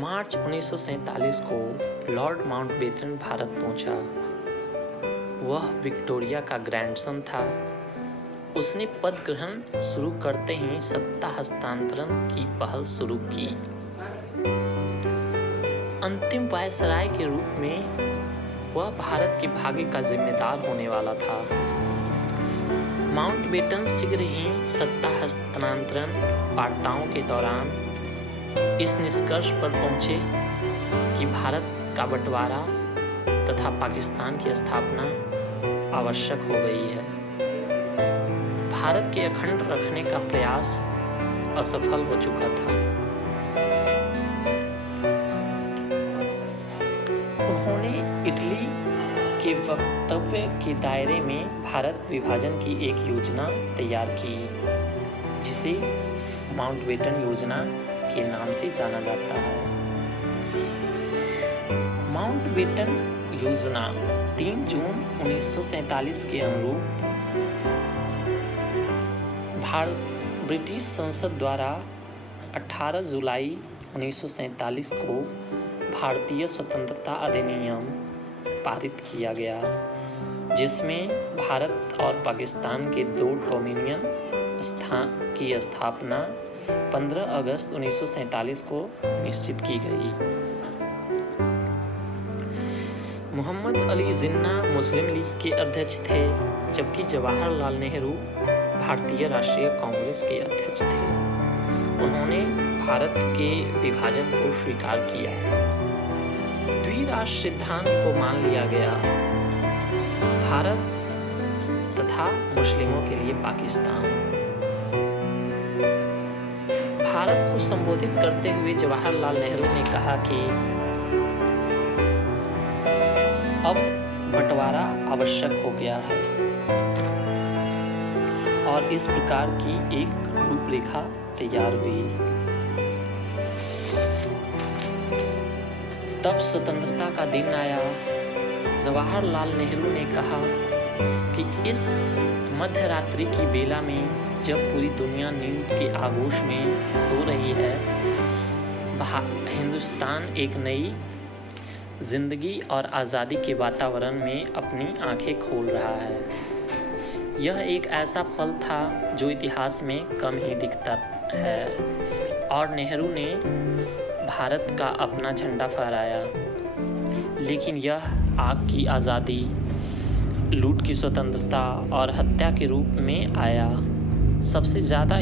मार्च 1947 को Lord Mountbatten Bharat पहुंचा। वह विक्टोरिया का ग्रैंडसन था। उसने पद ग्रहण शुरू करते ही सत्ता हस्तांतरण की पहल शुरू की। अंतिम वायसराय के रूप में वह भारत के भाग्य का जिम्मेदार होने वाला था। माउंटबेटन शीघ्र ही सत्ता हस्तांतरण वार्ताओं के दौरान इस निष्कर्ष पर पहुंचे कि भारत का बंटवारा तथा पाकिस्तान की स्थापना आवश्यक हो गई है। भारत के अखंड रखने का प्रयास असफल हो चुका था। उन्होंने इटली के वक्तव्य के दायरे में भारत विभाजन की एक योजना तैयार की, जिसे माउंटबेटन योजना के नाम से जाना जाता है। माउंटबेटन योजना 3 जून 1947 के अनुरूप ब्रिटिश संसद द्वारा 18 जुलाई 1947 को भारतीय स्वतंत्रता अधिनियम पारित किया गया, जिसमें भारत और पाकिस्तान के 2 डोमिनियन की स्थापना 15 अगस्त 1947 को निश्चित की गई। मोहम्मद अली जिन्ना मुस्लिम लीग के अध्यक्ष थे, जबकि जवाहरलाल नेहरू भारतीय राष्ट्रीय कांग्रेस के अध्यक्ष थे। उन्होंने भारत के विभाजन को स्वीकार किया। द्विराष्ट्र सिद्धांत को मान लिया गया। भारत तथा मुस्लिमों के लिए पाकिस्तान। भारत को संबोधित करते हुए जवाहरलाल नेहरू ने कहा कि अब बंटवारा आवश्यक हो गया है और इस प्रकार की एक रूपरेखा तैयार हुई। तब स्वतंत्रता का दिन आया। जवाहरलाल नेहरू ने कहा कि इस मध्यरात्रि की बेला में, जब पूरी दुनिया नींद के आगोश में सो रही है, हिंदुस्तान एक नई जिंदगी और आज़ादी के वातावरण में अपनी आंखें खोल रहा है। यह एक ऐसा पल था जो इतिहास में कम ही दिखता है, और नेहरू ने भारत का अपना झंडा फहराया। लेकिन यह आग की आज़ादी, लूट की स्वतंत्रता और हत्या के रूप में आया। सबसे ज़्यादा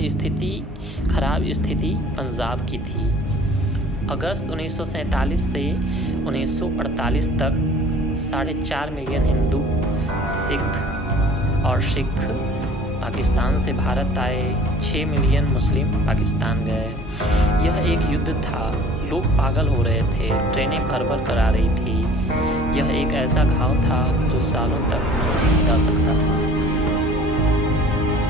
खराब स्थिति पंजाब की थी। अगस्त 1947 से 1948 तक 4.5 मिलियन हिंदू, सिख पाकिस्तान से भारत आए। 6 मिलियन मुस्लिम पाकिस्तान गए। यह एक युद्ध था। लोग पागल हो रहे थे। ट्रेनें भर कर आ रही थी। यह एक ऐसा घाव था जो सालों तक जा सकता था।